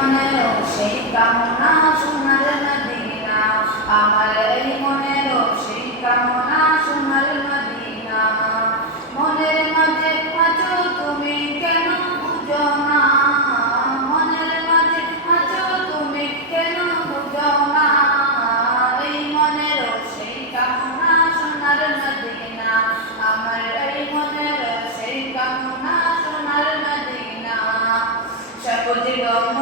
মনেরও সেই কামনা সোনার মদিনা, আমার এই মনেরও সেই কামনা সোনার মদিনা। মনের মাঝে আছো তুমি কেন বুঝো না, মনের মাঝে আছো তুমি কেন বুঝো না, এই মনেরও সেই কামনা সোনার মদিনা, আমার এই মনেরও সেই কামনা সোনার মদিনা। সবুজ রঙ